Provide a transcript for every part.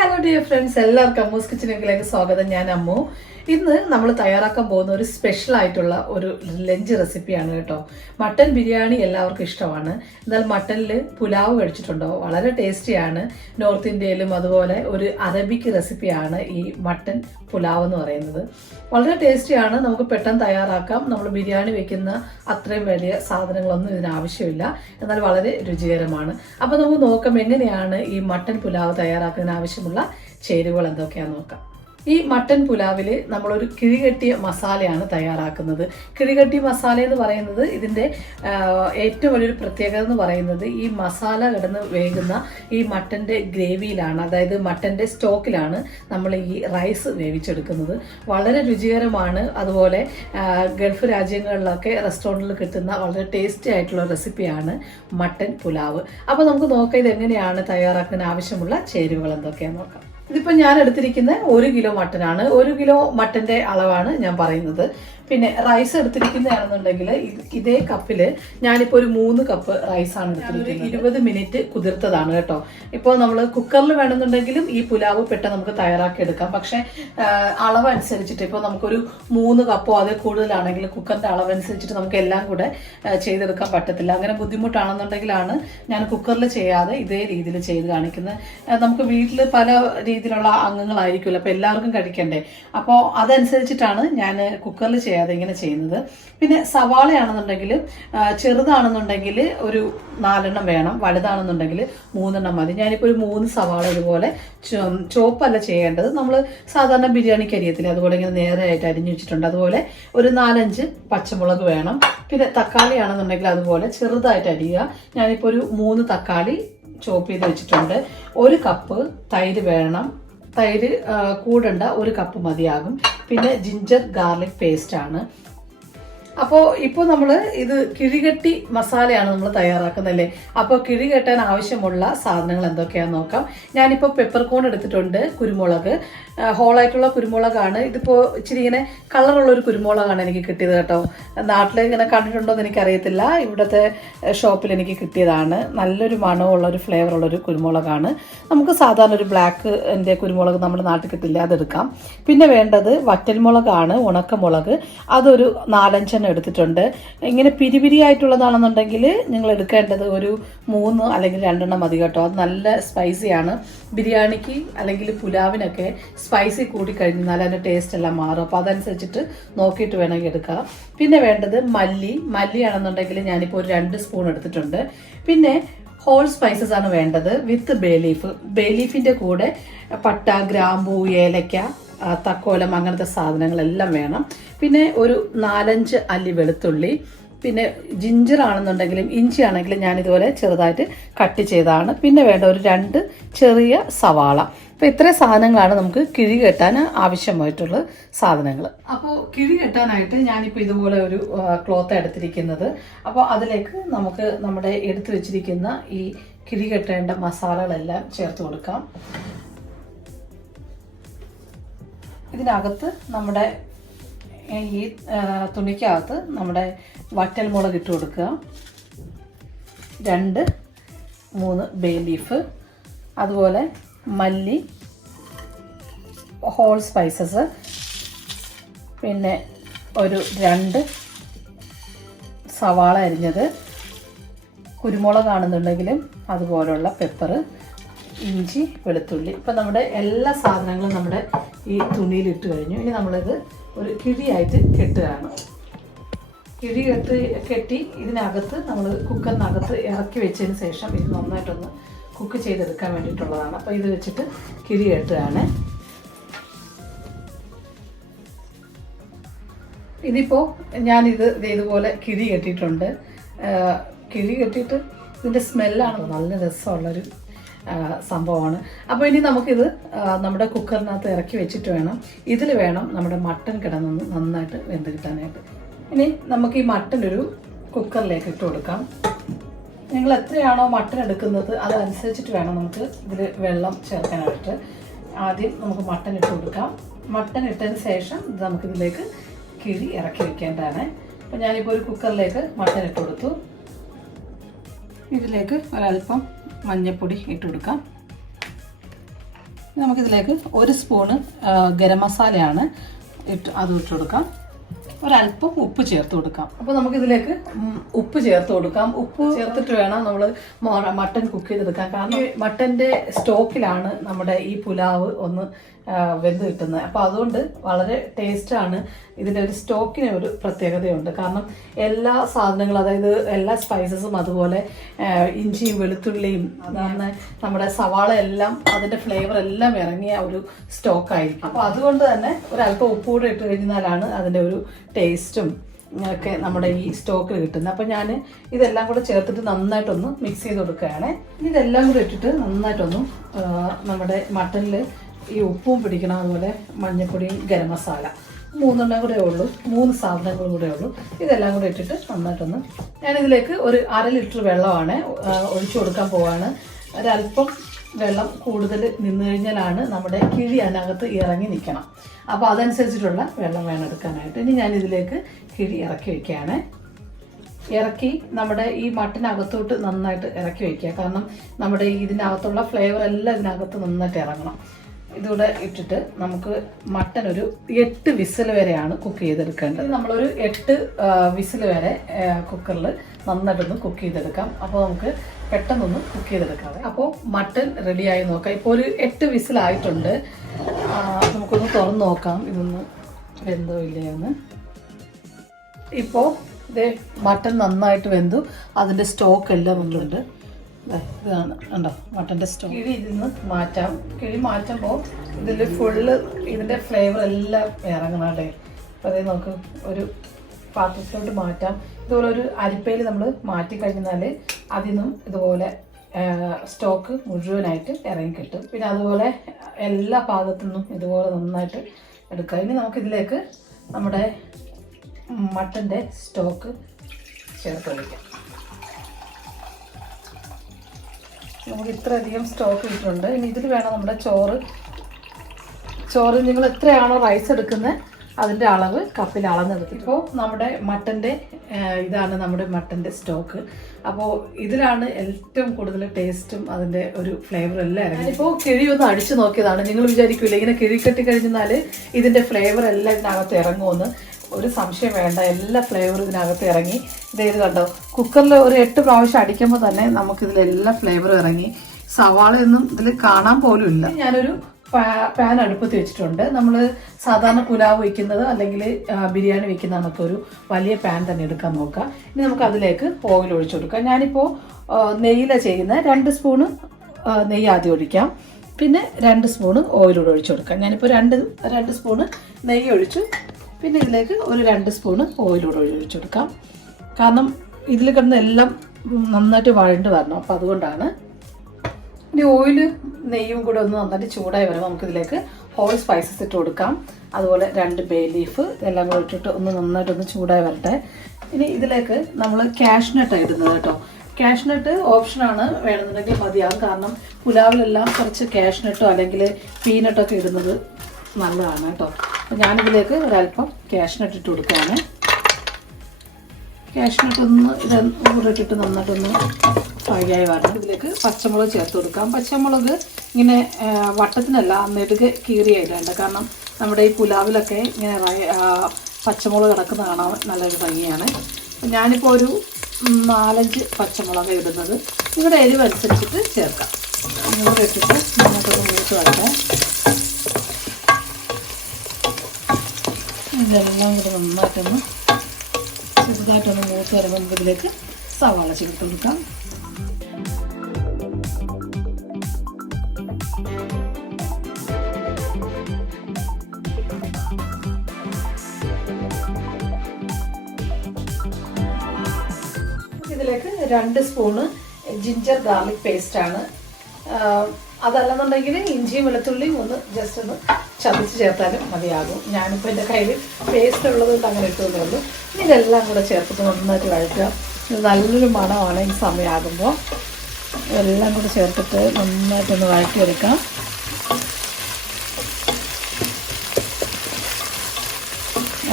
Hello dear friends, എല്ലാവർക്കും അമ്മൂസ് കിച്ചണിലേക്ക് സ്വാഗതം. ഞാൻ അമ്മു. ഇന്ന് നമ്മൾ തയ്യാറാക്കാൻ പോകുന്ന ഒരു സ്പെഷ്യൽ ആയിട്ടുള്ള ഒരു ലഞ്ച് റെസിപ്പിയാണ് കേട്ടോ. മട്ടൻ ബിരിയാണി എല്ലാവർക്കും ഇഷ്ടമാണ്. എന്നാൽ മട്ടനിൽ പുലാവ് കഴിച്ചിട്ടുണ്ടോ? വളരെ ടേസ്റ്റിയാണ്. നോർത്ത് ഇന്ത്യയിലും അതുപോലെ ഒരു അറബിക് റെസിപ്പിയാണ് ഈ മട്ടൻ പുലാവ് എന്ന് പറയുന്നത്. വളരെ ടേസ്റ്റിയാണ്, നമുക്ക് പെട്ടെന്ന് തയ്യാറാക്കാം. നമ്മൾ ബിരിയാണി വെക്കുന്ന അത്രയും വലിയ സാധനങ്ങളൊന്നും ഇതിന് ആവശ്യമില്ല, എന്നാൽ വളരെ രുചികരമാണ്. അപ്പോൾ നമുക്ക് നോക്കാം എങ്ങനെയാണ് ഈ മട്ടൻ പുലാവ് തയ്യാറാക്കുന്നതിന് ആവശ്യമുള്ള ചേരുവകൾ എന്തൊക്കെയാണെന്ന് നോക്കാം. ഈ മട്ടൻ പുലാവിൽ നമ്മളൊരു കിഴികെട്ടിയ മസാലയാണ് തയ്യാറാക്കുന്നത്. കിഴികെട്ടിയ മസാല എന്ന് പറയുന്നത് ഇതിൻ്റെ ഏറ്റവും വലിയൊരു പ്രത്യേകത എന്ന് പറയുന്നത് ഈ മസാല കിടന്ന് വേകുന്ന ഈ മട്ടൻ്റെ ഗ്രേവിയിലാണ്, അതായത് മട്ടൻ്റെ സ്റ്റോക്കിലാണ് നമ്മൾ ഈ റൈസ് വേവിച്ചെടുക്കുന്നത്. വളരെ രുചികരമാണ്. അതുപോലെ ഗൾഫ് രാജ്യങ്ങളിലൊക്കെ റെസ്റ്റോറൻറ്റിൽ കിട്ടുന്ന വളരെ ടേസ്റ്റി ആയിട്ടുള്ള റെസിപ്പിയാണ് മട്ടൻ പുലാവ്. അപ്പോൾ നമുക്ക് നോക്കാം ഇതെങ്ങനെയാണ് തയ്യാറാക്കാൻ ആവശ്യമുള്ള ചേരുവകൾ എന്തൊക്കെയാണെന്ന് നോക്കാം. ഇതിപ്പോൾ ഞാൻ എടുത്തിരിക്കുന്ന 1 കിലോ മട്ടനാണ്. 1 കിലോ മട്ടൻ്റെ അളവാണ് ഞാൻ പറയുന്നത്. പിന്നെ റൈസ് എടുത്തിരിക്കുന്നതാണെന്നുണ്ടെങ്കിൽ ഇതേ കപ്പിൽ ഞാനിപ്പോൾ ഒരു 3 കപ്പ് റൈസാണ് എടുത്തിരിക്കുന്നത്. 20 മിനിറ്റ് കുതിർത്തതാണ് കേട്ടോ. ഇപ്പോൾ നമ്മൾ കുക്കറിൽ വേണമെന്നുണ്ടെങ്കിലും ഈ പുലാവ് പെട്ടെന്ന് നമുക്ക് തയ്യാറാക്കി എടുക്കാം. പക്ഷേ അളവ് അനുസരിച്ചിട്ട് ഇപ്പോൾ നമുക്കൊരു 3 കപ്പോ അതിൽ കൂടുതലാണെങ്കിൽ കുക്കറിൻ്റെ അളവനുസരിച്ചിട്ട് നമുക്ക് എല്ലാം കൂടെ ചെയ്തെടുക്കാൻ പറ്റത്തില്ല. അങ്ങനെ ബുദ്ധിമുട്ടാണെന്നുണ്ടെങ്കിലാണ് ഞാൻ കുക്കറിൽ ചെയ്യാതെ ഇതേ രീതിയിൽ ചെയ്ത് കാണിക്കുന്നത്. നമുക്ക് വീട്ടിൽ പല രീതിയിലുള്ള അംഗങ്ങളായിരിക്കുമല്ലോ, അപ്പോൾ എല്ലാവർക്കും കഴിക്കണ്ടേ. അപ്പോൾ അതനുസരിച്ചിട്ടാണ് ഞാൻ കുക്കറിൽ ഇങ്ങനെ ചെയ്യുന്നത്. പിന്നെ സവാളയാണെന്നുണ്ടെങ്കിൽ ചെറുതാണെന്നുണ്ടെങ്കിൽ ഒരു 4 എണ്ണം വേണം, വലുതാണെന്നുണ്ടെങ്കിൽ 3 എണ്ണം മതി. ഞാനിപ്പോൾ ഒരു 3 സവാള ഇതുപോലെ ചോപ്പല്ല ചെയ്യേണ്ടത്, നമ്മൾ സാധാരണ ബിരിയാണിക്ക് അരിയത്തില്ല, അതുപോലെ ഇങ്ങനെ നേരെയായിട്ട് അരിഞ്ഞു വെച്ചിട്ടുണ്ട്. അതുപോലെ ഒരു 4-5 പച്ചമുളക് വേണം. പിന്നെ തക്കാളി ആണെന്നുണ്ടെങ്കിൽ അതുപോലെ ചെറുതായിട്ട് അരിയുക. ഞാനിപ്പോൾ ഒരു 3 തക്കാളി ചോപ്പ് ചെയ്ത് വെച്ചിട്ടുണ്ട്. 1 കപ്പ് തൈര് വേണം. തൈര് കൂടണ്ട, 1 കപ്പ് മതിയാകും. പിന്നെ ജിഞ്ചർ ഗാർലിക് പേസ്റ്റ് ആണ്. അപ്പോൾ ഇപ്പോൾ നമ്മൾ ഇത് കിഴികെട്ടി മസാലയാണ് നമ്മൾ തയ്യാറാക്കുന്നതല്ലേ. അപ്പോൾ കിഴികെട്ടാൻ ആവശ്യമുള്ള സാധനങ്ങൾ എന്തൊക്കെയാണെന്ന് നോക്കാം. ഞാനിപ്പോൾ പെപ്പർകോൺ എടുത്തിട്ടുണ്ട്, കുരുമുളക്, ഹോളായിട്ടുള്ള കുരുമുളകാണ്. ഇതിപ്പോൾ ഇച്ചിരി ഇങ്ങനെ കളറുള്ളൊരു കുരുമുളകാണ് എനിക്ക് കിട്ടിയത് കേട്ടോ. നാട്ടിൽ ഇങ്ങനെ കണ്ടിട്ടുണ്ടോ എന്ന് എനിക്കറിയത്തില്ല, ഇവിടുത്തെ ഷോപ്പിൽ എനിക്ക് കിട്ടിയതാണ്. നല്ലൊരു മണമുള്ള ഒരു ഫ്ലേവറുള്ളൊരു കുരുമുളകാണ്. നമുക്ക് സാധാരണ ഒരു ബ്ലാക്ക് എൻ്റെ കുരുമുളക് നമ്മുടെ നാട്ടിൽ കിട്ടില്ല, അതെടുക്കാം. പിന്നെ വേണ്ടത് വറ്റൽമുളകാണ്, ഉണക്കമുളക്, അതൊരു 4-5 എടുത്തിട്ടുണ്ട്. ഇങ്ങനെ പിരിപിരിയായിട്ടുള്ളതാണെന്നുണ്ടെങ്കിൽ നിങ്ങൾ എടുക്കേണ്ടത് ഒരു 3 അല്ലെങ്കിൽ 2 എണ്ണം മതി കേട്ടോ. അത് നല്ല സ്പൈസിയാണ്. ബിരിയാണിക്ക് അല്ലെങ്കിൽ പുലാവിനൊക്കെ സ്പൈസി കൂടി കഴിഞ്ഞാൽ അതിൻ്റെ ടേസ്റ്റ് എല്ലാം മാറും. അപ്പോൾ അതനുസരിച്ചിട്ട് നോക്കിയിട്ട് വേണമെങ്കിൽ എടുക്കാം. പിന്നെ വേണ്ടത് മല്ലിയാണെന്നുണ്ടെങ്കിൽ ഞാനിപ്പോൾ ഒരു 2 സ്പൂൺ എടുത്തിട്ടുണ്ട്. പിന്നെ ഹോൾ സ്പൈസസ് ആണ് വേണ്ടത് വിത്ത് ബേ ലീഫ്. ബേ ലീഫിൻ്റെ കൂടെ പട്ട, ഗ്രാമ്പൂ, ഏലക്ക, തക്കോലം, അങ്ങനത്തെ സാധനങ്ങളെല്ലാം വേണം. പിന്നെ ഒരു 4-5 അല്ലി വെളുത്തുള്ളി. പിന്നെ ജിഞ്ചർ ആണെന്നുണ്ടെങ്കിലും ഇഞ്ചി ആണെങ്കിലും ഞാനിതുപോലെ ചെറുതായിട്ട് കട്ട് ചെയ്തതാണ്. പിന്നെ വേണ്ട ഒരു 2 ചെറിയ സവാള. അപ്പോൾ ഇത്രയും സാധനങ്ങളാണ് നമുക്ക് കിഴി കെട്ടാൻ ആവശ്യമായിട്ടുള്ള സാധനങ്ങൾ. അപ്പോൾ കിഴി കെട്ടാനായിട്ട് ഞാനിപ്പോൾ ഇതുപോലെ ഒരു ക്ലോത്ത് എടുത്തിരിക്കുന്നത്. അപ്പോൾ അതിലേക്ക് നമുക്ക് നമ്മുടെ എടുത്തു വെച്ചിരിക്കുന്ന ഈ കിഴി കെട്ടേണ്ട മസാലകളെല്ലാം ചേർത്ത് കൊടുക്കാം. ഇതിനകത്ത് നമ്മുടെ ഈ തുണിക്കകത്ത് നമ്മുടെ വറ്റൽമുളക് ഇട്ട് കൊടുക്കുക. 2-3 ബേ ലീഫ്, അതുപോലെ മല്ലി, ഹോൾ സ്പൈസസ്, പിന്നെ ഒരു 2 സവാള അരിഞ്ഞത്, കുരുമുളകാണെന്നുണ്ടെങ്കിലും അതുപോലുള്ള പെപ്പർ, ഇഞ്ചി, വെളുത്തുള്ളി. ഇപ്പം നമ്മുടെ എല്ലാ സാധനങ്ങളും നമ്മുടെ ഈ തുണിയിലിട്ട് കഴിഞ്ഞു. ഇനി നമ്മളിത് ഒരു കിഴിയായിട്ട് കെട്ടുകയാണ്. കിഴി കെട്ടി ഇതിനകത്ത് നമ്മൾ കുക്കറിനകത്ത് ഇറക്കി വെച്ചതിന് ശേഷം ഇത് നന്നായിട്ടൊന്ന് കുക്ക് ചെയ്തെടുക്കാൻ വേണ്ടിയിട്ടുള്ളതാണ്. അപ്പോൾ ഇത് വെച്ചിട്ട് കിഴി കെട്ടുകയാണ്. ഇതിപ്പോൾ ഞാനിത് ഇതുപോലെ കിഴി കെട്ടിയിട്ടുണ്ട്. കിഴി കെട്ടിയിട്ട് ഇതിൻ്റെ സ്മെല്ലാണ് നല്ല രസമുള്ളൊരു സംഭവമാണ്. അപ്പോൾ ഇനി നമുക്കിത് നമ്മുടെ കുക്കറിനകത്ത് ഇറക്കി വെച്ചിട്ട് വേണം, ഇതിൽ വേണം നമ്മുടെ മട്ടൻ കിടന്നൊന്ന് നന്നായിട്ട് വെന്ത് കിട്ടാനായിട്ട്. ഇനി നമുക്ക് ഈ മട്ടൻ ഒരു കുക്കറിലേക്ക് ഇട്ട് കൊടുക്കാം. നിങ്ങൾ എത്രയാണോ മട്ടൻ എടുക്കുന്നത് അതനുസരിച്ചിട്ട് വേണം നമുക്ക് ഇതിൽ വെള്ളം ചേർക്കാനായിട്ട്. ആദ്യം നമുക്ക് മട്ടൻ ഇട്ട് കൊടുക്കാം. മട്ടൻ ഇട്ടതിന് ശേഷം ഇത് നമുക്കിതിലേക്ക് കിഴി ഇറക്കി വെക്കേണ്ടതാണ്. അപ്പോൾ ഞാനിപ്പോൾ ഒരു കുക്കറിലേക്ക് മട്ടൻ ഇട്ട് കൊടുത്തു. ഇതിലേക്ക് ഒരല്പം മഞ്ഞൾപ്പൊടി ഇട്ട് കൊടുക്കാം. നമുക്കിതിലേക്ക് 1 സ്പൂണ് ഗരം മസാലയാണ് അത് ഇട്ട് കൊടുക്കാം. ഒരല്പം ഉപ്പ് ചേർത്ത് കൊടുക്കാം. അപ്പോൾ നമുക്കിതിലേക്ക് ഉപ്പ് ചേർത്ത് കൊടുക്കാം. ഉപ്പ് ചേർത്തിട്ട് വേണം നമ്മൾ മട്ടൻ കുക്ക് ചെയ്തെടുക്കാൻ. കാരണം മട്ടൻ്റെ സ്റ്റോക്കിലാണ് നമ്മുടെ ഈ പുലാവ് ഒന്ന് വെന്ത് കിട്ടുന്നത്. അപ്പോൾ അതുകൊണ്ട് വളരെ ടേസ്റ്റാണ്. ഇതിൻ്റെ ഒരു സ്റ്റോക്കിന് ഒരു പ്രത്യേകതയുണ്ട്. കാരണം എല്ലാ സാധനങ്ങളും, അതായത് എല്ലാ സ്പൈസസും, അതുപോലെ ഇഞ്ചിയും വെളുത്തുള്ളിയും, അതാണ് നമ്മുടെ സവാള എല്ലാം, അതിൻ്റെ ഫ്ലേവർ എല്ലാം ഇറങ്ങിയ ഒരു സ്റ്റോക്കായിരിക്കും. അപ്പോൾ അതുകൊണ്ട് തന്നെ ഒരല്പം ഉപ്പ് കൂടെ ഇട്ട് കഴിഞ്ഞാലാണ് അതിൻ്റെ ഒരു ടേസ്റ്റും ഒക്കെ നമ്മുടെ ഈ സ്റ്റോക്കിൽ കിട്ടുന്നത്. അപ്പോൾ ഞാൻ ഇതെല്ലാം കൂടെ ചേർത്തിട്ട് നന്നായിട്ടൊന്ന് മിക്സ് ചെയ്ത് കൊടുക്കുകയാണ്. ഇതെല്ലാം കൂടെ ഇട്ടിട്ട് നന്നായിട്ടൊന്നും നമ്മുടെ മട്ടനിൽ ഈ ഉപ്പും പിടിക്കണം, അതുപോലെ മഞ്ഞൾപ്പൊടിയും ഗരം മസാല 3 കൂടെ ഉള്ളൂ, 3 സാധനങ്ങളും കൂടെ ഉള്ളൂ. ഇതെല്ലാം കൂടെ ഇട്ടിട്ട് നന്നായിട്ടൊന്ന്, ഞാനിതിലേക്ക് ഒരു 1/2 ലിറ്റർ വെള്ളമാണ് ഒഴിച്ചു കൊടുക്കാൻ പോവാണ്. ഒരല്പം വെള്ളം കൂടുതൽ നിന്ന് കഴിഞ്ഞാലാണ് നമ്മുടെ കിഴി അതിനകത്ത് ഇറങ്ങി നിൽക്കണം. അപ്പോൾ അതനുസരിച്ചിട്ടുള്ള വെള്ളം വേണം എടുക്കാനായിട്ട്. ഇനി ഞാനിതിലേക്ക് കിഴി ഇറക്കി വയ്ക്കുകയാണ്. ഇറക്കി നമ്മുടെ ഈ മട്ടനകത്തോട്ട് നന്നായിട്ട് ഇറക്കി വയ്ക്കുക. കാരണം നമ്മുടെ ഇതിനകത്തുള്ള ഫ്ലേവർ എല്ലാം ഇതിനകത്ത് നന്നായിട്ട് ഇറങ്ങണം. ഇതുകൂടെ ഇട്ടിട്ട് നമുക്ക് മട്ടൻ ഒരു 8 വിസിൽ വരെയാണ് കുക്ക് ചെയ്തെടുക്കേണ്ടത്. നമ്മളൊരു 8 വിസിൽ വരെ കുക്കറിൽ നന്നായിട്ടൊന്ന് കുക്ക് ചെയ്തെടുക്കാം. അപ്പോൾ നമുക്ക് പെട്ടെന്നൊന്ന് കുക്ക് ചെയ്തെടുക്കാം. അപ്പോൾ മട്ടൻ റെഡിയായി നോക്കാം. ഇപ്പോൾ ഒരു 8 വിസിലായിട്ടുണ്ട്. നമുക്കൊന്ന് തുറന്ന് നോക്കാം ഇതൊന്ന് വെന്തോ ഇല്ലയെന്ന്. ഇപ്പോൾ ഇതേ മട്ടൻ നന്നായിട്ട് വെന്തു. അതിൻ്റെ സ്റ്റോക്ക് എല്ലാം ഉള്ളുണ്ട്. ഇതാണ് കണ്ടോ മട്ടൻ്റെ സ്റ്റോക്ക്. കിഴി ഇതിൽ നിന്ന് മാറ്റാം. കിഴി മാറ്റുമ്പോൾ ഇതിൽ ഫുള്ള് ഇതിൻ്റെ ഫ്ലേവർ എല്ലാം ഇറങ്ങണം കേട്ടെ. അപ്പോൾ അതേ നമുക്ക് ഒരു പാത്രത്തിലോട്ട് മാറ്റാം. ഇതുപോലെ ഒരു അരിപ്പയിൽ നമ്മൾ മാറ്റിക്കഴിഞ്ഞാൽ അതിൽ നിന്നും ഇതുപോലെ സ്റ്റോക്ക് മുഴുവനായിട്ട് ഇറങ്ങി കിട്ടും. പിന്നെ അതുപോലെ എല്ലാ ഭാഗത്തു നിന്നും ഇതുപോലെ നന്നായിട്ട് എടുക്കാം. ഇനി നമുക്കിതിലേക്ക് നമ്മുടെ മട്ടൻ്റെ സ്റ്റോക്ക് ചേർത്ത് വയ്ക്കാം. നമുക്ക് ഇത്രയധികം സ്റ്റോക്ക് ഇട്ടിട്ടുണ്ട്. ഇനി ഇതിൽ വേണം നമ്മുടെ ചോറ് നിങ്ങൾ എത്രയാണോ റൈസ് എടുക്കുന്നത് അതിൻ്റെ അളവ് കപ്പിൽ അളന്നെടുക്കും. ഇപ്പോൾ നമ്മുടെ മട്ടൻ്റെ ഇതാണ് നമ്മുടെ മട്ടൻ്റെ സ്റ്റോക്ക്. അപ്പോൾ ഇതിലാണ് ഏറ്റവും കൂടുതൽ ടേസ്റ്റും അതിൻ്റെ ഒരു ഫ്ലേവറും എല്ലാം ഇറങ്ങി. ഞാനിപ്പോൾ കിഴി ഒന്ന് അടിച്ചു നോക്കിയതാണ്. നിങ്ങൾ വിചാരിക്കില്ല ഇങ്ങനെ കിഴി കെട്ടി കഴിഞ്ഞാൽ ഇതിൻ്റെ ഫ്ലേവർ എല്ലാം ഇതിനകത്ത് ഇറങ്ങുമെന്ന്. ഒരു സംശയം വേണ്ട, എല്ലാ ഫ്ലേവറും ഇതിനകത്ത് ഇറങ്ങി. ഇതേത് കണ്ടോ, കുക്കറിൽ ഒരു 8 പ്രാവശ്യം അടിക്കുമ്പോൾ തന്നെ നമുക്കിതിലെല്ലാം ഫ്ലേവറും ഇറങ്ങി. സവാളയൊന്നും ഇതിൽ കാണാൻ പോലും ഇല്ല. ഞാനൊരു പാൻ അടുപ്പത്ത് വെച്ചിട്ടുണ്ട്. നമ്മൾ സാധാരണ പുലാവ് വയ്ക്കുന്നത് അല്ലെങ്കിൽ ബിരിയാണി വയ്ക്കുന്ന നമുക്കൊരു വലിയ പാൻ തന്നെ എടുക്കാൻ നോക്കാം. ഇനി നമുക്ക് അതിലേക്ക് ഓയിൽ ഒഴിച്ചു കൊടുക്കാം. ഞാനിപ്പോൾ നെയ്യിലാണ് ചെയ്യുന്നത്. 2 സ്പൂണ് നെയ്യ് ആദ്യം ഒഴിക്കാം. പിന്നെ 2 സ്പൂണ് ഓയിലൂടെ ഒഴിച്ചു കൊടുക്കാം. ഞാനിപ്പോൾ 2 സ്പൂണ് നെയ്യ് ഒഴിച്ചു. പിന്നെ ഇതിലേക്ക് ഒരു 2 സ്പൂണ് ഓയിലൂടെ ഒഴിച്ചു കൊടുക്കാം. കാരണം ഇതിൽ കിടന്ന് എല്ലാം നന്നായിട്ട് വഴണ്ട് വരണം. അപ്പോൾ അതുകൊണ്ടാണ്. ഇനി ഓയില് നെയ്യും കൂടെ ഒന്ന് നന്നായിട്ട് ചൂടായി വരുമ്പോൾ നമുക്കിതിലേക്ക് ഹോൾ സ്പൈസസ് ഇട്ട് കൊടുക്കാം. അതുപോലെ 2 ബേ ലീഫ് എല്ലാം കൂടെ ഇട്ടിട്ട് ഒന്ന് നന്നായിട്ടൊന്ന് ചൂടായി വരട്ടെ. ഇനി ഇതിലേക്ക് നമ്മൾ കാഷ്നട്ടാണ് ഇടുന്നത് കേട്ടോ. കാഷ്നട്ട് ഓപ്ഷനാണ്, വേണമെന്നുണ്ടെങ്കിൽ മതിയാകും. കാരണം പുലാവിലെല്ലാം കുറച്ച് കാഷ്നട്ടോ അല്ലെങ്കിൽ പീനട്ടൊക്കെ ഇടുന്നത് നല്ലതാണ് കേട്ടോ. അപ്പോൾ ഞാനിതിലേക്ക് ഒരല്പം കാഷ്നട്ട് ഇട്ട് കൊടുക്കുകയാണ്. കാഷ്നട്ട് ഒന്ന് കൂടെ ഇട്ടിട്ട് നന്നായിട്ടൊന്ന് ഫ്രൈ ആയി വരണം. ഇതിലേക്ക് പച്ചമുളക് ചേർത്ത് കൊടുക്കാം. പച്ചമുളക് ഇങ്ങനെ വട്ടത്തിനല്ല, നെടുകെ കീറിയായിട്ടുണ്ട്. കാരണം നമ്മുടെ ഈ പുലാവിലൊക്കെ ഇങ്ങനെ പച്ചമുളക് കിടക്കുന്ന കാണാൻ നല്ലൊരു ഭംഗിയാണ്. ഞാനിപ്പോൾ ഒരു 4-5 പച്ചമുളക് ഇടുന്നത്. നിങ്ങളുടെ എരിവ് അനുസരിച്ചിട്ട് ചേർക്കാം. ഇങ്ങോട്ട് ഇട്ടിട്ട് നമുക്കൊന്ന് മൂത്ത് വരട്ടെ. ഇതെല്ലാം കൂടെ നന്നായിട്ടൊന്ന് ചെറുതായിട്ടൊന്ന് മൂത്ത് വരുമ്പോൾ ഇതിലേക്ക് സവാള ചേർത്ത് കൊടുക്കാം. ഇതിലേക്ക് 2 സ്പൂണ് ജിഞ്ചർ ഗാർലിക് പേസ്റ്റാണ്. അതല്ലെന്നുണ്ടെങ്കിൽ ഇഞ്ചിയും വെളുത്തുള്ളിയും ഒന്ന് ജസ്റ്റ് ഒന്ന് ചതച്ച് ചേർത്താലും മതിയാകും. ഞാനിപ്പോൾ എൻ്റെ കയ്യിൽ പേസ്റ്റ് ഉള്ളത് കൊണ്ട് അങ്ങനെ ഇട്ടുന്നേ ഉള്ളൂ. ഇനി ഇതെല്ലാം കൂടെ ചേർത്തിട്ട് നന്നായിട്ട് വഴറ്റുക. ഇത് നല്ലൊരു മണമാണ് ഈ സമയമാകുമ്പോൾ. ഇതെല്ലാം കൂടെ ചേർത്തിട്ട് നന്നായിട്ടൊന്ന് വഴറ്റിയെടുക്കാം.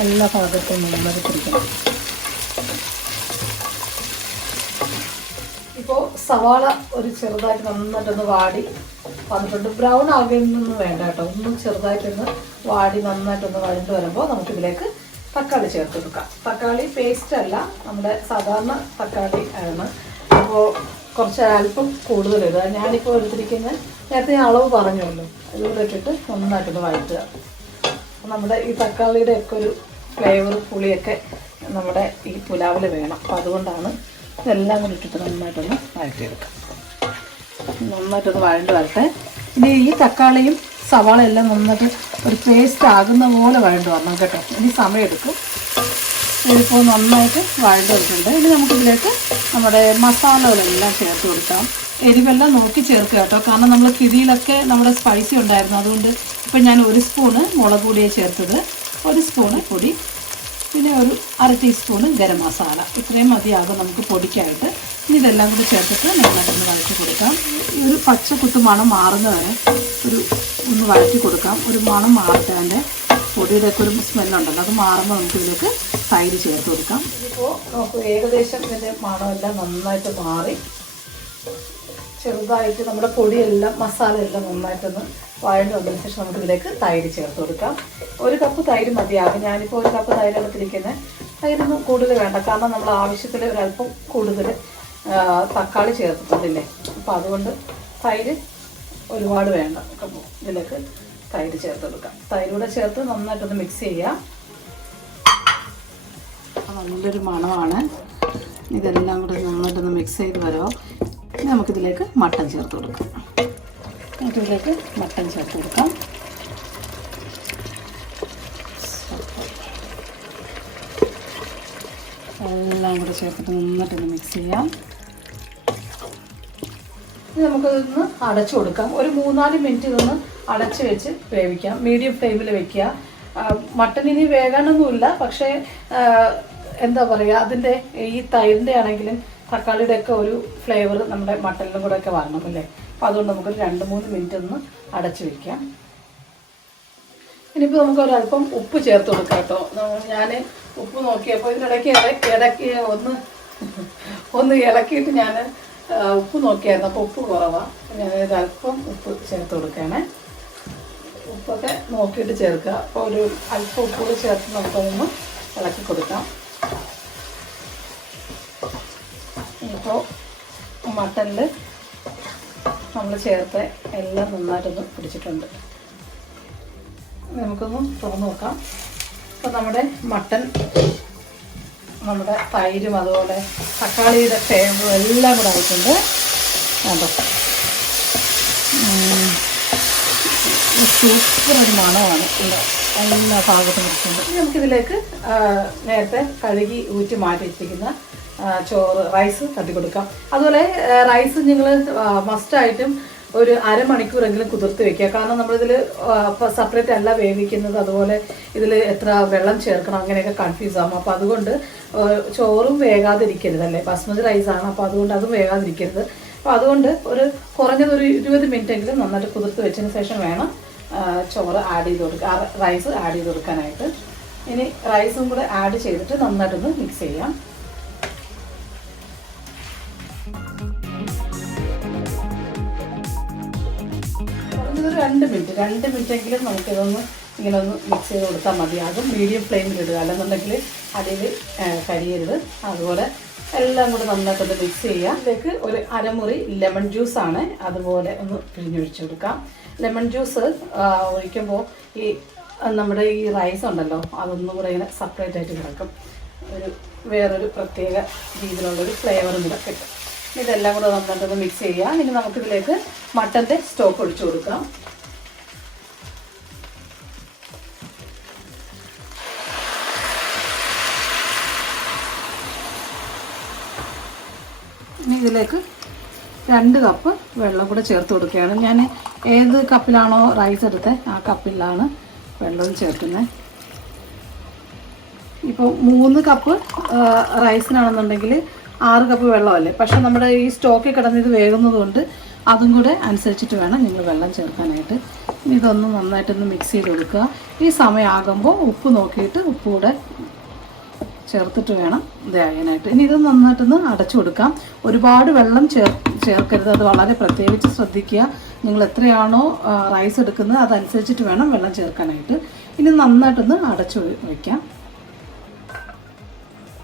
എല്ലാ ഭാഗത്തും നന്നായിട്ട് പിടിക്കണം. ഇപ്പോൾ സവാള ഒരു ചെറുതായിട്ട് നന്നായിട്ടൊന്ന് വാടി വന്നിട്ടുണ്ട്. ബ്രൗൺ ആകുന്നൊന്നും വേണ്ട കേട്ടോ, ഒന്നും ചെറുതായിട്ടൊന്ന് വാടി നന്നായിട്ടൊന്ന് വഴണ്ട് വരുമ്പോൾ നമുക്കിതിലേക്ക് തക്കാളി ചേർത്ത് കൊടുക്കാം. തക്കാളി പേസ്റ്റ് അല്ല, നമ്മുടെ സാധാരണ തക്കാളി ആണ്. അപ്പോൾ കുറച്ച് അല്പം കൂടുതൽ ഇടുക. ഞാനിപ്പോൾ എടുത്തിരിക്കുന്ന നേരത്തെ ഞാൻ അളവ് പറഞ്ഞല്ലോ, അതുകൂടെ ഇട്ടിട്ട് നന്നായിട്ടൊന്ന് വഴറ്റുക. നമ്മുടെ ഈ തക്കാളിയുടെ ഒക്കെ ഒരു ഫ്ലേവർ പുളിയൊക്കെ നമ്മുടെ ഈ പുലാവിൽ വേണം. അപ്പോൾ അതുകൊണ്ടാണ് ഇതെല്ലാം കൂടി ഇട്ടിട്ട് നന്നായിട്ടൊന്ന് വഴറ്റിയെടുക്കാം. നന്നായിട്ടൊന്ന് വഴണ്ട് വരട്ടെ. ഇനി ഈ തക്കാളിയും സവാള എല്ലാം നന്നായിട്ട് ഒരു പേസ്റ്റ് ആകുന്ന പോലെ വഴണ്ട് വരണം കേട്ടോ. ഇനി സമയമെടുക്കും. ഇതിപ്പോൾ നന്നായിട്ട് വഴണ്ട് വന്നിട്ടുണ്ട്. ഇനി നമുക്കിതിലേക്ക് നമ്മുടെ മസാലകളെല്ലാം ചേർത്ത് കൊടുക്കാം. എരിവെല്ലാം നോക്കി ചേർക്കുക കേട്ടോ, കാരണം നമ്മൾ കിഴിയിലൊക്കെ നമ്മുടെ സ്പൈസി ഉണ്ടായിരുന്നു. അതുകൊണ്ട് ഇപ്പം ഞാൻ 1 സ്പൂണ് മുളക് പൊടിയെ ചേർത്തത്, 1 സ്പൂണ് പൊടി, പിന്നെ ഒരു 1/2 ടീസ്പൂണ് ഗരം മസാല. ഇത്രയും മതിയാകും നമുക്ക് പൊടിക്കായിട്ട്. ഇനി ഇതെല്ലാം കൂടി ചേർത്തിട്ട് നന്നായിട്ടൊന്ന് വഴറ്റി കൊടുക്കാം. ഈ ഒരു പച്ചക്കുത്ത് മണം മാറുന്ന വരെ ഒന്ന് വഴറ്റി കൊടുക്കാം. ഒരു മണം മാറട്ടെ, അതിൻ്റെ പൊടിയുടെ ഒക്കെ ഒരു സ്മെല്ലുണ്ടല്ലോ, അത് മാറുമ്പോൾ നമുക്കിതിലേക്ക് തൈര് ചേർത്ത് കൊടുക്കാം. ഇതിപ്പോൾ നമുക്ക് ഏകദേശം ഇതിൻ്റെ മണമെല്ലാം നന്നായിട്ട് മാറി ചെറുതായിട്ട് നമ്മുടെ പൊടിയെല്ലാം മസാലയെല്ലാം നന്നായിട്ടൊന്ന് വഴണ്ട് വന്നതിന് ശേഷം നമുക്കിതിലേക്ക് തൈര് ചേർത്ത് കൊടുക്കാം. 1 കപ്പ് തൈര് മതിയാകും. ഞാനിപ്പോൾ 1 കപ്പ് തൈര് എടുത്തിരിക്കുന്നത്. തൈരൊന്നും കൂടുതൽ വേണ്ട, കാരണം നമ്മൾ ആവശ്യത്തിൽ ഒരല്പം കൂടുതൽ തക്കാളി ചേർത്തിട്ടില്ലേ, അപ്പോൾ അതുകൊണ്ട് തൈര് ഒരുപാട് വേണ്ട. അപ്പോൾ ഇതിലേക്ക് തൈര് ചേർത്ത് കൊടുക്കാം. തൈരൂടെ ചേർത്ത് നന്നായിട്ടൊന്ന് മിക്സ് ചെയ്യുക. നല്ലൊരു മണമാണ്. ഇതെല്ലാം കൂടെ നന്നായിട്ടൊന്ന് മിക്സ് ചെയ്ത് വരുമോ. ഇനി നമുക്കിതിലേക്ക് മട്ടൻ ചേർത്ത് കൊടുക്കാം. ഇതിലേക്ക് മട്ടൻ ചേർത്ത് കൊടുക്കാം. എല്ലാം കൂടെ ചേർത്തിട്ട് നന്നായിട്ടൊന്ന് മിക്സ് ചെയ്യാം. ഇനി നമുക്കിതൊന്ന് അടച്ചു കൊടുക്കാം. ഒരു 3-4 മിനിറ്റ് ഇതൊന്ന് അടച്ച് വെച്ച് വേവിക്കാം. മീഡിയം ഫ്ലെയിമിൽ വെക്കുക. മട്ടൻ ഇനി വേകാനൊന്നുമില്ല, പക്ഷേ എന്താ പറയുക, അതിൻ്റെ ഈ തൈരിൻ്റെ ആണെങ്കിലും തക്കാളിയുടെ ഒക്കെ ഒരു ഫ്ലേവർ നമ്മുടെ മട്ടനിലും കൂടെ ഒക്കെ വരണം അല്ലേ. അപ്പോൾ അതുകൊണ്ട് നമുക്കൊരു 2-3 മിനിറ്റ് ഒന്ന് അടച്ചു വയ്ക്കാം. ഇനിയിപ്പോൾ നമുക്ക് ഒരല്പം ഉപ്പ് ചേർത്ത് കൊടുക്കാം കേട്ടോ. ഞാൻ ഉപ്പ് നോക്കിയപ്പോൾ ഇതിനിടയ്ക്ക് ഒന്ന് ഇളക്കിയിട്ട് ഞാൻ ഉപ്പ് നോക്കിയായിരുന്നു. അപ്പോൾ ഉപ്പ് കുറവാണ്. ഞാൻ ഒരല്പം ഉപ്പ് ചേർത്ത് കൊടുക്കുകയാണേ. ഉപ്പൊക്കെ നോക്കിയിട്ട് ചേർക്കുക. അപ്പോൾ ഒരു അല്പം ഉപ്പ് കൂടി ചേർത്ത് നമുക്കതൊന്ന് ഇളക്കി കൊടുക്കാം. ഇപ്പോൾ മട്ടനിൽ നമ്മൾ ചേർത്ത് എല്ലാം നന്നായിട്ടൊന്ന് പിടിച്ചിട്ടുണ്ട്. നമുക്കൊന്ന് തുറന്ന് നോക്കാം. അപ്പോൾ നമ്മുടെ മട്ടൻ, നമ്മുടെ തൈരും അതുപോലെ തക്കാളിയുടെ ഫ്ലേവറും എല്ലാം കൂടെ ആയിട്ടുണ്ട്. അതോ സൂപ്പർ ഒരു മണമാണ് ഇവിടെ എല്ലാ ഭാഗത്തും കിട്ടുന്നത്. ഇനി നമുക്കിതിലേക്ക് നേരത്തെ കഴുകി ഊറ്റി മാറ്റി വെച്ചിരിക്കുന്ന ചോറ്, റൈസ് തട്ടി കൊടുക്കാം. അതുപോലെ റൈസ് നിങ്ങൾ മസ്റ്റായിട്ടും ഒരു അരമണിക്കൂറെങ്കിലും കുതിർത്ത് വെക്കുക. കാരണം നമ്മളിതിൽ സെപ്പറേറ്റ് അല്ല വേവിക്കുന്നത്. അതുപോലെ ഇതിൽ എത്ര വെള്ളം ചേർക്കണം അങ്ങനെയൊക്കെ കൺഫ്യൂസ് ആകും. അപ്പോൾ അതുകൊണ്ട് ചോറും വേകാതിരിക്കരുത് അല്ലേ, ബസ്മതി റൈസാണ്. അപ്പോൾ അതുകൊണ്ട് അതും വേകാതിരിക്കരുത്. അപ്പോൾ അതുകൊണ്ട് കുറഞ്ഞത് ഒരു 20 മിനിറ്റെങ്കിലും നന്നായിട്ട് കുതിർത്ത് വെച്ചതിന് ശേഷം വേണം ചോറ് ആഡ് ചെയ്ത് കൊടുക്കുക, റൈസ് ആഡ് ചെയ്ത് കൊടുക്കാനായിട്ട്. ഇനി റൈസും കൂടെ ആഡ് ചെയ്തിട്ട് നന്നായിട്ടൊന്ന് മിക്സ് ചെയ്യാം. കുറഞ്ഞതൊരു 2 മിനിറ്റെങ്കിലും നമുക്കിതൊന്ന് ഇങ്ങനെ ഒന്ന് മിക്സ് ചെയ്ത് കൊടുത്താൽ മതി. അതും മീഡിയം ഫ്ലെയിമിൽ ഇടുക, അല്ലെന്നുണ്ടെങ്കിൽ അടിയിൽ കരിയരുത്. അതുപോലെ എല്ലാം കൂടെ നന്നായിട്ടൊന്ന് മിക്സ് ചെയ്യുക. ഇതിലേക്ക് ഒരു അരമുറി ലെമൺ ജ്യൂസാണ്, അതുപോലെ ഒന്ന് പിഴിഞ്ഞൊഴിച്ച് കൊടുക്കാം. ലെമൺ ജ്യൂസ് ഒഴിക്കുമ്പോൾ ഈ നമ്മുടെ ഈ റൈസ് ഉണ്ടല്ലോ, അതൊന്നും കൂടെ ഇങ്ങനെ സെപ്പറേറ്റ് ആയിട്ട് കിടക്കും. വേറൊരു പ്രത്യേക രീതിയിലുള്ളൊരു ഫ്ലേവറും കൂടെ കിട്ടും. ഇതെല്ലാം കൂടെ നന്നായിട്ടൊന്ന് മിക്സ് ചെയ്യുക. ഇനി നമുക്കിതിലേക്ക് മട്ടൻ്റെ സ്റ്റോക്ക് ഒഴിച്ചു കൊടുക്കാം. ഇനി ഇതിലേക്ക് 2 കപ്പ് വെള്ളം കൂടെ ചേർത്ത് കൊടുക്കുകയാണ്. ഞാൻ ഏത് കപ്പിലാണോ റൈസ് എടുത്തത് ആ കപ്പിലാണ് വെള്ളവും ചേർക്കുന്നത്. ഇപ്പോൾ 3 കപ്പ് റൈസിനാണെന്നുണ്ടെങ്കിൽ 6 കപ്പ് വെള്ളമല്ലേ. പക്ഷേ നമ്മുടെ ഈ സ്റ്റോക്കിൽ കിടന്ന് ഇത് വേകുന്നത് കൊണ്ട് അതും കൂടെ അനുസരിച്ചിട്ട് വേണം നിങ്ങൾ വെള്ളം ചേർക്കാനായിട്ട്. ഇനി ഇതൊന്ന് നന്നായിട്ടൊന്ന് മിക്സ് ചെയ്ത് കൊടുക്കുക. ഈ സമയമാകുമ്പോൾ ഉപ്പ് നോക്കിയിട്ട് ഉപ്പ് കൂടെ ചേർത്തിട്ട് വേണം ഇത് ചെയ്യാനായിട്ട്. ഇനി ഇത് നന്നായിട്ടൊന്ന് അടച്ചു കൊടുക്കാം. ഒരുപാട് വെള്ളം ചേർക്കരുത്, അത് വളരെ പ്രത്യേകിച്ച് ശ്രദ്ധിക്കുക. നിങ്ങൾ എത്രയാണോ റൈസ് എടുക്കുന്നത് അതനുസരിച്ചിട്ട് വേണം വെള്ളം ചേർക്കാനായിട്ട്. ഇനി നന്നായിട്ടൊന്ന് അടച്ചു വയ്ക്കാം.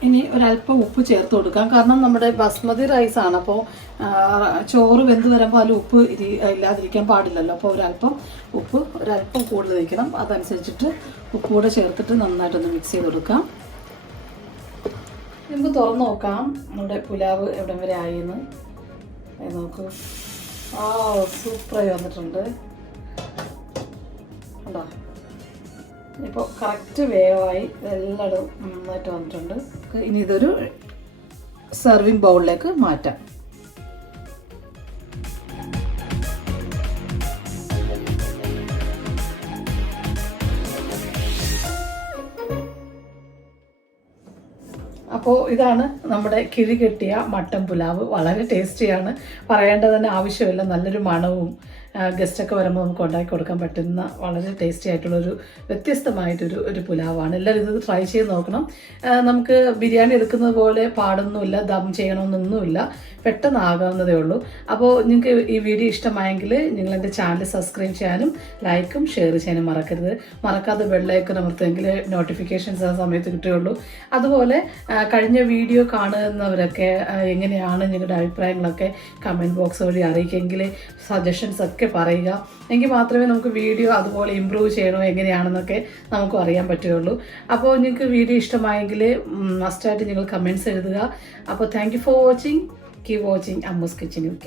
ഇനി ഒരല്പം ഉപ്പ് ചേർത്ത് കൊടുക്കാം. കാരണം നമ്മുടെ ബസ്മതി റൈസാണ്, അപ്പോൾ ചോറ് വെന്ത് വരുമ്പോൾ അതിൽ ഉപ്പ് ഇല്ലാതിരിക്കാൻ പാടില്ലല്ലോ. അപ്പോൾ ഒരല്പം കൂടുതൽ വയ്ക്കണം. അതനുസരിച്ചിട്ട് ഉപ്പ് കൂടെ ചേർത്തിട്ട് നന്നായിട്ടൊന്ന് മിക്സ് ചെയ്ത് കൊടുക്കാം. നമുക്ക് തുറന്ന് നോക്കാം നമ്മുടെ പുലാവ് എവിടം വരെ ആയിന്ന്. നോക്കൂ, സൂപ്പറായി വന്നിട്ടുണ്ട്. ഉണ്ടോ? ഇപ്പോൾ കറക്റ്റ് വേവായി എല്ലായിടും നന്നായിട്ട് വന്നിട്ടുണ്ട്. ഇനി ഇതൊരു സെർവിങ് ബൗളിലേക്ക് മാറ്റാം. അപ്പോൾ ഇതാണ് നമ്മുടെ കിഴികെട്ടിയ മട്ടൻ പുലാവ്. വളരെ ടേസ്റ്റിയാണ്, പറയേണ്ടത് തന്നെ ആവശ്യമില്ല. നല്ലൊരു മണവും ഗസ്റ്റൊക്കെ വരുമ്പോൾ നമുക്ക് ഉണ്ടാക്കി കൊടുക്കാൻ പറ്റുന്ന വളരെ ടേസ്റ്റി ആയിട്ടുള്ളൊരു വ്യത്യസ്തമായിട്ടൊരു പുലാവാണ്. എല്ലാവരും ഇത് ട്രൈ ചെയ്ത് നോക്കണം. നമുക്ക് ബിരിയാണി എടുക്കുന്നത് പോലെ പാടൊന്നുമില്ല, ദം ചെയ്യണമെന്നൊന്നുമില്ല, പെട്ടെന്ന് ആകാവുന്നതേ ഉള്ളൂ. അപ്പോൾ നിങ്ങൾക്ക് ഈ വീഡിയോ ഇഷ്ടമായെങ്കിൽ നിങ്ങൾ എൻ്റെ ചാനൽ സബ്സ്ക്രൈബ് ചെയ്യാനും ലൈക്കും ഷെയർ ചെയ്യാനും മറക്കാതെ ബെല്ലൈക്കൺ അമർത്തുമെങ്കിൽ നോട്ടിഫിക്കേഷൻസ് ആ സമയത്ത് കിട്ടുകയുള്ളൂ. അതുപോലെ കഴിഞ്ഞ വീഡിയോ കാണുന്നവരൊക്കെ എങ്ങനെയാണ് നിങ്ങളുടെ അഭിപ്രായങ്ങളൊക്കെ കമൻറ്റ് ബോക്സ് വഴി അറിയിക്കുമെങ്കിൽ സജഷൻസ് ഒക്കെ പറയുക. എങ്കിൽ മാത്രമേ നമുക്ക് വീഡിയോ അതുപോലെ ഇമ്പ്രൂവ് ചെയ്യണോ എങ്ങനെയാണെന്നൊക്കെ നമുക്കും അറിയാൻ പറ്റുകയുള്ളൂ. അപ്പോൾ നിങ്ങൾക്ക് വീഡിയോ ഇഷ്ടമായെങ്കിൽ മസ്റ്റായിട്ട് നിങ്ങൾ കമൻറ്റ്സ് എഴുതുക. അപ്പോൾ thank you for watching. Keep watching Ammu's kitchen UK.